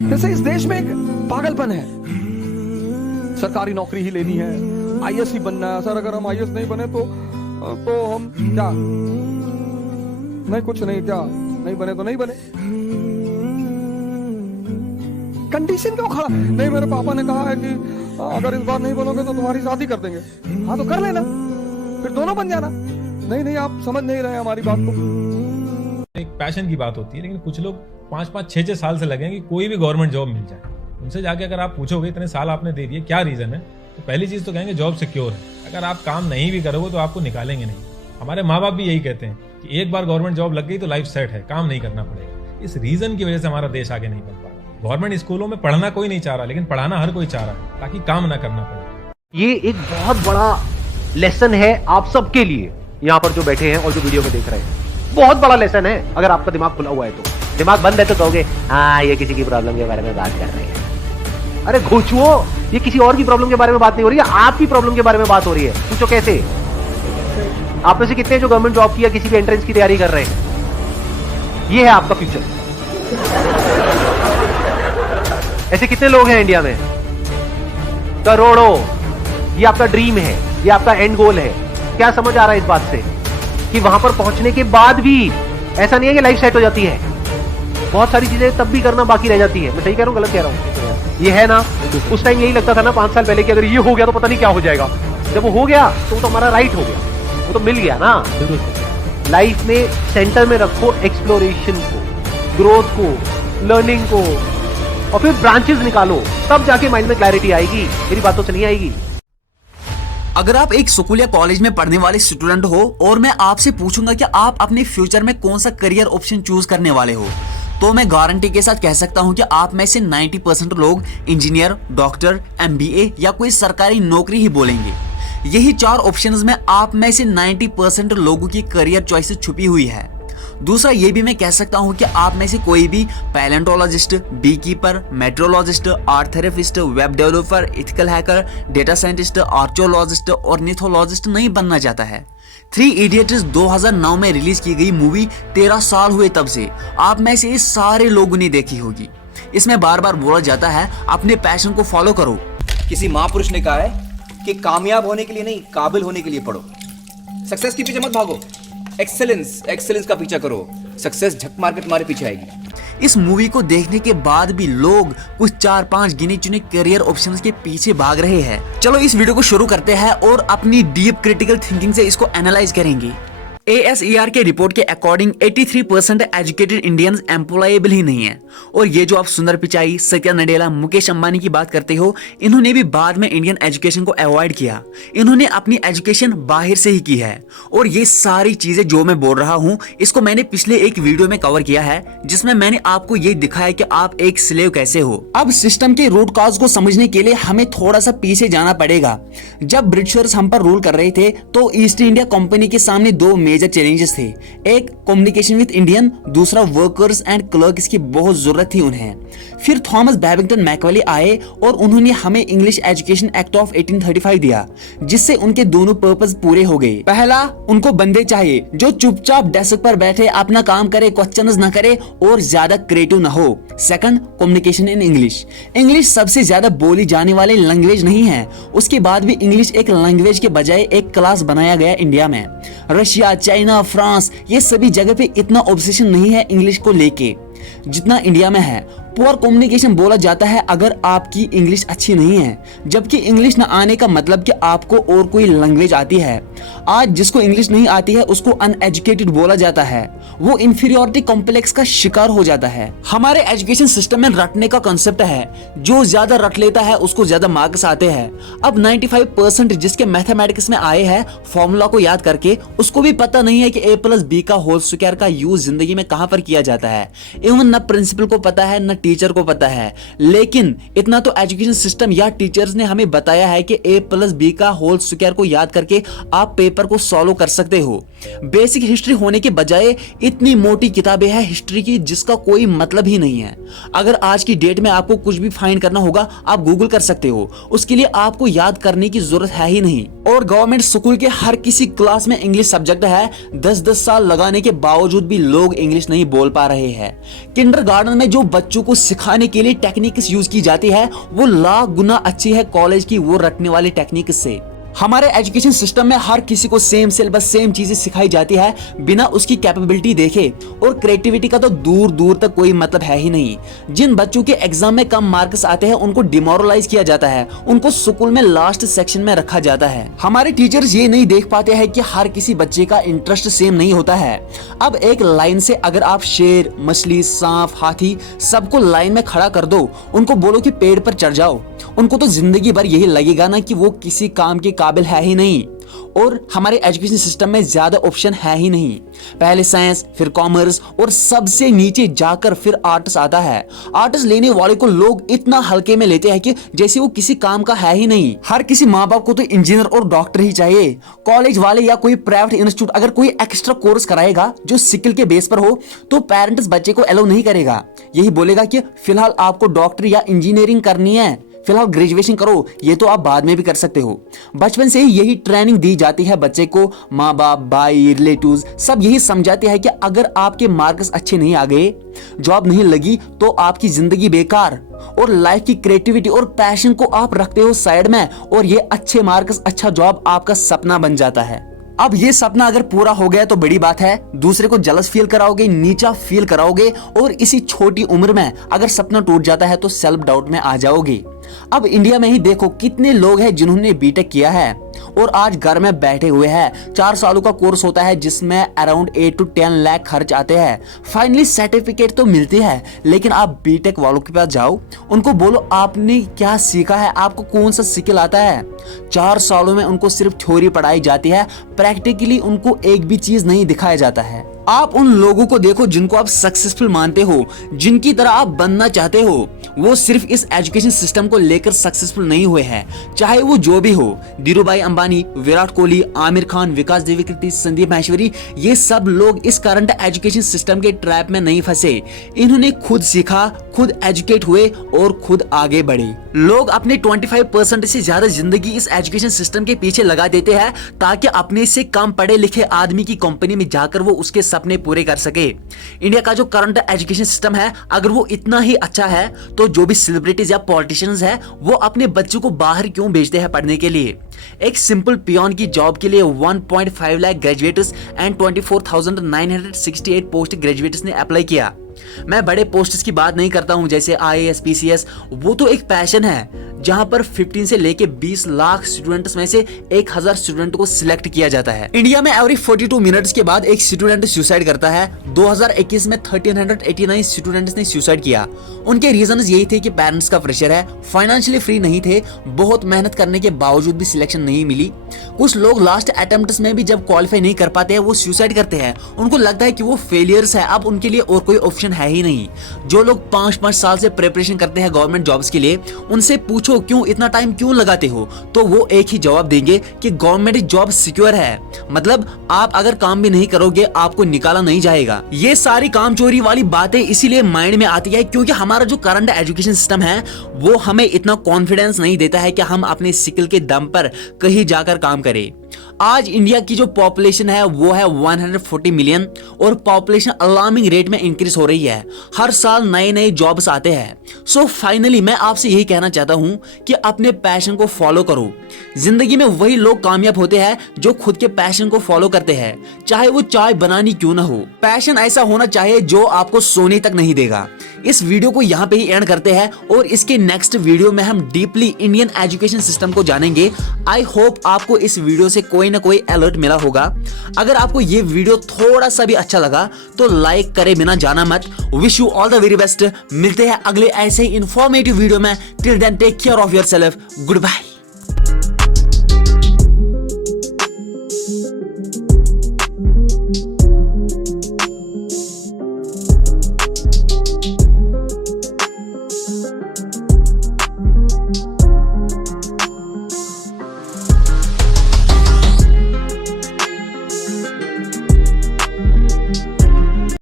जैसे इस देश में एक पागलपन है, सरकारी नौकरी ही लेनी है, आईएएस ही बनना है। सर अगर हम आईएएस नहीं बने तो हम क्या नहीं, कुछ नहीं, क्या नहीं बने तो नहीं बने। कंडीशन क्यों खड़ा? नहीं, मेरे पापा ने कहा है कि अगर इस बार नहीं बनोगे तो तुम्हारी शादी कर देंगे। हाँ तो कर लेना, फिर दोनों बन जाना। नहीं नहीं, आप समझ नहीं रहे हमारी बात को। एक पैशन की बात होती है, लेकिन कुछ लोग 5-5, 6-6 साल से लगे कि कोई भी गवर्नमेंट जॉब मिल जाए। उनसे जाके अगर आप पूछोगे इतने साल आपने दे दिए, क्या रीजन है, तो पहली चीज तो कहेंगे जॉब सिक्योर है। अगर आप काम नहीं भी करोगे तो आपको निकालेंगे नहीं। हमारे माँ बाप भी यही कहते हैं कि एक बार गवर्नमेंट जॉब लग गई तो लाइफ सेट है, काम नहीं करना पड़ेगा। इस रीजन की वजह से हमारा देश आगे नहीं बढ़ पा रहा। गवर्नमेंट स्कूलों में पढ़ना कोई नहीं चाह रहा, लेकिन पढ़ाना हर कोई चाह रहा है ताकि काम ना करना पड़े। ये एक बहुत बड़ा लेसन है आप सबके लिए, यहां पर जो बैठे हैं और जो वीडियो में देख रहे हैं। बहुत बड़ा लेसन है। अगर आपका दिमाग खुला हुआ है तो, दिमाग बंद है तो कहोगे हाँ ये किसी की प्रॉब्लम के बारे में बात कर रहे हैं। अरे घोचुओ, ये किसी और की प्रॉब्लम के बारे में बात नहीं हो रही है, आपकी प्रॉब्लम के बारे में बात हो रही है। पूछो कैसे? आप में से कितने जो गवर्नमेंट जॉब की या किसी भी एंट्रेंस की तैयारी कर रहे हैं? ये है आपका फ्यूचर। ऐसे कितने लोग हैं इंडिया में? करोड़ों। ये आपका ड्रीम है, ये आपका एंड गोल है। क्या समझ आ रहा है इस बात से कि वहां पर पहुंचने के बाद भी ऐसा नहीं है कि लाइफ सेट हो जाती है, बहुत सारी चीजें तब भी करना बाकी रह जाती है। मैं सही कह रहा हूं, गलत कह रहा हूं? ये है ना, उस टाइम यही लगता था ना 5 साल पहले कि अगर ये हो गया तो पता नहीं क्या हो जाएगा। जब वो हो गया तो हमारा राइट हो गया, वो तो मिल गया ना। लाइफ में सेंटर में रखो एक्सप्लोरेशन को, ग्रोथ को, लर्निंग को, और फिर ब्रांचेस निकालो, तब जाके माइंड में क्लैरिटी आएगी। मेरी बातों से नहीं आएगी। अगर आप एक स्कूल या कॉलेज में पढ़ने वाले स्टूडेंट हो और मैं आपसे पूछूंगा कि आप अपने फ्यूचर में कौन सा करियर ऑप्शन चूज करने वाले हो, तो मैं गारंटी के साथ कह सकता हूं कि आप में से 90% लोग इंजीनियर, डॉक्टर, एमबीए या कोई सरकारी नौकरी ही बोलेंगे। यही 4 ऑप्शंस में आप में से 90% लोगों की करियर चॉइस छुपी हुई है। दूसरा ये भी मैं कह सकता हूं कि आप में से कोई भी palaeontologist, beekeeper, metrologist, art therapist, web developer, ethical hacker, data scientist, archaeologist और निथोलॉजिस्ट नहीं बनना चाहता है। 3 इडियट्स 2009 में रिलीज की गई मूवी 13 साल हुए तब से आप में से सारे लोगों ने देखी होगी। इसमें बार बार बोला जाता है अपने पैशन को फॉलो करो। किसी महापुरुष ने कहा है कि कामयाब होने के लिए नहीं, काबिल होने के लिए पढ़ो। सक्सेस के पीछे मत भागो, एक्सेलेंस का पीछा करो। सक्सेस झक मार के तुम्हारे पीछे आएगी। इस मूवी को देखने के बाद भी लोग कुछ 4-5 गिने चुने करियर ऑप्शंस के पीछे भाग रहे हैं। चलो इस वीडियो को शुरू करते हैं और अपनी डीप क्रिटिकल थिंकिंग से इसको एनालाइज करेंगे। ASER के रिपोर्ट के अकॉर्डिंग 83% एजुकेटेड इंडियंस एम्प्लॉयबल ही नहीं है। और ये जो आप सुंदर पिचाई, सत्या नडेला, मुकेश अंबानी की बात करते हो, इन्होंने भी बाद में इंडियन एजुकेशन को अवॉइड किया। इन्होंने अपनी एजुकेशन बाहर से ही की है। और ये सारी चीजें जो मैं बोल रहा हूं, इसको मैंने पिछले एक वीडियो में कवर किया है, जिसमें मैंने आपको ये दिखाया कि आप एक स्लेव कैसे हो। अब सिस्टम के रूट कॉज को समझने के लिए हमें थोड़ा सा पीछे जाना पड़ेगा। जब ब्रिटिशर्स हम पर रूल कर रहे थे तो ईस्ट इंडिया कंपनी के सामने 2 मेजर चैलेंजेस थे। एक कम्युनिकेशन विद इंडियन, दूसरा वर्कर्स एंड क्लर्क्स की बहुत जरूरत थी उन्हें। फिर थॉमस बैबिंगटन मैकॉले आए और उन्होंने हमें इंग्लिश एजुकेशन एक्ट ऑफ 1835 दिया, जिससे उनके दोनों पर्पस पूरे हो गए। पहला, उनको बंदे चाहिए जो चुपचाप डेस्क पर बैठे अपना काम करे, क्वेश्चंस ना करे और ज्यादा क्रिएटिव ना हो। Second, communication in English. English सबसे ज्यादा बोली जाने वाली लैंग्वेज नहीं है, उसके बाद भी इंग्लिश एक लैंग्वेज के बजाय एक क्लास बनाया गया इंडिया में। रशिया, चाइना, फ्रांस, ये सभी जगह पे इतना ऑब्सेशन नहीं है इंग्लिश को लेके जितना इंडिया में है। पुअर कम्युनिकेशन बोला जाता है अगर आपकी इंग्लिश अच्छी नहीं है, जबकि इंग्लिश ना आने का मतलब कि आपको और कोई लैंग्वेज आती है। आज जिसको इंग्लिश नहीं आती है उसको अनएजुकेटेड बोला जाता है, वो इंफीरियरिटी कॉम्प्लेक्स का शिकार हो जाता है। हमारे एजुकेशन सिस्टम में रटने का कॉन्सेप्ट है, जो ज्यादा रट लेता है उसको ज्यादा मार्क्स आते हैं। अब 95% जिसके मैथमेटिक्स में आए हैं फॉर्मूला को याद करके, उसको भी पता नहीं है कि A+B का होल स्क्वायर का यूज जिंदगी में कहां पर किया जाता है। इवन न प्रिंसिपल को पता है न टीचर को पता है। लेकिन इतना तो एजुकेशन सिस्टम या टीचर्स ने हमें बताया है कि A+B का होल स्क्वायर को याद करके आप पेपर को सॉल्व कर सकते हो। बेसिक हिस्ट्री होने के बजाय इतनी मोटी किताबें हैं हिस्ट्री की जिसका कोई मतलब ही नहीं है। अगर आज की डेट में आपको कुछ भी फाइंड करना होगा आप गूगल कर सकते हो, उसके लिए आपको याद करने की जरूरत है ही नहीं। और गवर्नमेंट स्कूल के हर किसी क्लास में इंग्लिश सब्जेक्ट है, 10-10 साल लगाने के बावजूद भी लोग इंग्लिश नहीं बोल पा रहे हैं। किंडरगार्टन में जो बच्चों को सिखाने के लिए टेक्निक्स यूज की जाती है वो लाख गुना अच्छी है कॉलेज की वो रटने वाली टेक्निक से। हमारे एजुकेशन सिस्टम में हर किसी को सेम सिलेबस सेम चीजें सिखाई जाती है बिना उसकी कैपेबिलिटी देखे, और क्रिएटिविटी का तो दूर दूर तक कोई मतलब है ही नहीं। जिन बच्चों के एग्जाम में कम मार्क्स आते हैं उनको डिमोरलाइज किया जाता है, उनको स्कूल में लास्ट सेक्शन में रखा जाता है। हमारे टीचर्स ये नहीं देख पाते हैं कि हर किसी बच्चे का इंटरेस्ट सेम नहीं होता है। अब एक लाइन से अगर आप शेर, मछली, सांप, हाथी सबको लाइन में खड़ा कर दो, उनको बोलो कि पेड़ पर चढ़ जाओ, उनको तो जिंदगी भर यही लगेगा ना कि वो किसी काम के काबिल है ही नहीं। और हमारे एजुकेशन सिस्टम में ज्यादा ऑप्शन है ही नहीं। पहले साइंस, फिर कॉमर्स और सबसे नीचे जाकर फिर आर्ट्स आता है। आर्ट्स लेने वाले को लोग इतना हल्के में लेते हैं कि जैसे वो किसी काम का है ही नहीं। हर किसी माँ बाप को तो इंजीनियर और डॉक्टर ही चाहिए। कॉलेज वाले या कोई प्राइवेट इंस्टीट्यूट अगर कोई एक्स्ट्रा कोर्स कराएगा जो स्किल के बेस पर हो तो पेरेंट्स बच्चे को अलाउ नहीं करेगा। यही बोलेगा कि फिलहाल आपको डॉक्टर या इंजीनियरिंग करनी है, फिलहाल ग्रेजुएशन करो, ये तो आप बाद में भी कर सकते हो। बचपन से ही यही ट्रेनिंग दी जाती है बच्चे को। माँ बाप, भाई, रिलेटिव्स सब यही समझाते हैं कि अगर आपके मार्क्स अच्छे नहीं आ गए, जॉब नहीं लगी तो आपकी जिंदगी बेकार, और लाइफ की क्रिएटिविटी और पैशन को आप रखते हो साइड में, और ये अच्छे मार्क्स, अच्छा जॉब आपका सपना बन जाता है। अब ये सपना अगर पूरा हो गया तो बड़ी बात है, दूसरे को जलस फील कराओगे, नीचा फील कराओगे, और इसी छोटी उम्र में अगर सपना टूट जाता है तो सेल्फ डाउट में आ जाओगे। अब इंडिया में ही देखो कितने लोग हैं जिन्होंने बीटेक किया है और आज घर में बैठे हुए हैं। 4 सालों का कोर्स होता है जिसमें अराउंड 8 to 10 लाख खर्च आते हैं। फाइनली सर्टिफिकेट तो मिलती है, लेकिन आप बीटेक वालों के पास जाओ, उनको बोलो आपने क्या सीखा है, आपको कौन सा स्किल आता है। 4 सालों में उनको सिर्फ थ्योरी पढ़ाई जाती है, प्रैक्टिकली उनको एक भी चीज नहीं दिखाया जाता है। आप उन लोगों को देखो जिनको आप सक्सेसफुल मानते हो, जिनकी तरह आप बनना चाहते हो, वो सिर्फ इस एजुकेशन सिस्टम को लेकर सक्सेसफुल नहीं हुए हैं। चाहे वो जो भी हो, धीरूभाई अंबानी, विराट कोहली, आमिर खान, विकास देवकृति, संदीप माहेश्वरी, ये सब लोग इस करंट एजुकेशन सिस्टम के ट्रैप में नहीं फंसे। इन्होंने खुद सीखा, खुद एजुकेट हुए और खुद आगे बढ़े। लोग अपने 25% से ज्यादा जिंदगी इस एजुकेशन सिस्टम के पीछे लगा देते हैं ताकि अपने से कम पढ़े लिखे आदमी की कंपनी में जाकर वो उसके सपने पूरे कर सके। इंडिया का जो करंट एजुकेशन सिस्टम है अगर वो इतना ही अच्छा है तो जो भी सेलिब्रिटीज या पॉलिटिशियंस है वो अपने बच्चों को बाहर क्यों भेजते हैं पढ़ने के लिए। एक सिंपल पियोन की जॉब के लिए 1.5 lakh graduates and 24,968 post graduates ने अप्लाई किया। मैं बड़े पोस्ट्स की बात नहीं करता हूं जैसे IAS, PCS, वो तो एक पैशन है जहां पर 15 से लेके 20 लाख स्टूडेंट्स में से 1000 स्टूडेंट को सिलेक्ट किया जाता है। इंडिया में एवरी 42 मिनट्स के बाद एक स्टूडेंट सुसाइड करता है। 2021 में 1389 स्टूडेंट्स ने सुसाइड किया। उनके रीजंस यही थे कि पेरेंट्स का प्रेशर है, फाइनेंशियली फ्री नहीं थे, बहुत मेहनत करने के बावजूद भी सिलेक्शन नहीं मिली। कुछ लोग लास्ट अटेम्प्ट्स में भी जब क्वालिफाई नहीं कर पाते हैं वो सुसाइड करते हैं। उनको लगता है कि वो फेलियर्स है, अब उनके लिए और कोई ऑप्शन है ही नहीं। जो लोग 5-5 साल से प्रिपरेशन करते हैं गवर्नमेंट जॉब्स के लिए, उनसे पूछो क्यों इतना टाइम क्यों लगाते हो, तो वो एक ही जवाब देंगे कि गवर्नमेंट जॉब सिक्योर है, मतलब आप अगर काम भी नहीं करोगे आपको निकाला नहीं जाएगा। ये सारी काम चोरी वाली बातें इसीलिए माइंड में आती है क्योंकि हमारा जो करंट एजुकेशन सिस्टम है वो हमें इतना कॉन्फिडेंस नहीं देता है कि हम अपने स्किल के दम पर कहीं जाकर काम करें। आज इंडिया की जो पॉपुलेशन है वो है 140 मिलियन और पॉपुलेशन अलार्मिंग रेट में इंक्रीज हो रही है। हर साल नए नए जॉब्स आते हैं। सो फाइनली मैं आपसे यही कहना चाहता हूं कि अपने पैशन को फॉलो करो। जिंदगी में वही लोग कामयाब होते हैं जो खुद के पैशन को फॉलो करते हैं, चाहे वो चाय बनानी क्यों ना हो। पैशन ऐसा होना चाहिए जो आपको सोने तक नहीं देगा। इस वीडियो को यहाँ पे ही एंड करते हैं और इसके नेक्स्ट वीडियो में हम डीपली इंडियन एजुकेशन सिस्टम को जानेंगे। आई होप आपको इस वीडियो से कोई ना कोई अलर्ट मिला होगा। अगर आपको ये वीडियो थोड़ा सा भी अच्छा लगा तो लाइक करे बिना जाना मत। Wish you all the very best. मिलते हैं अगले ऐसे ही इंफॉर्मेटिव वीडियो में। Till then take care of yourself. Good bye.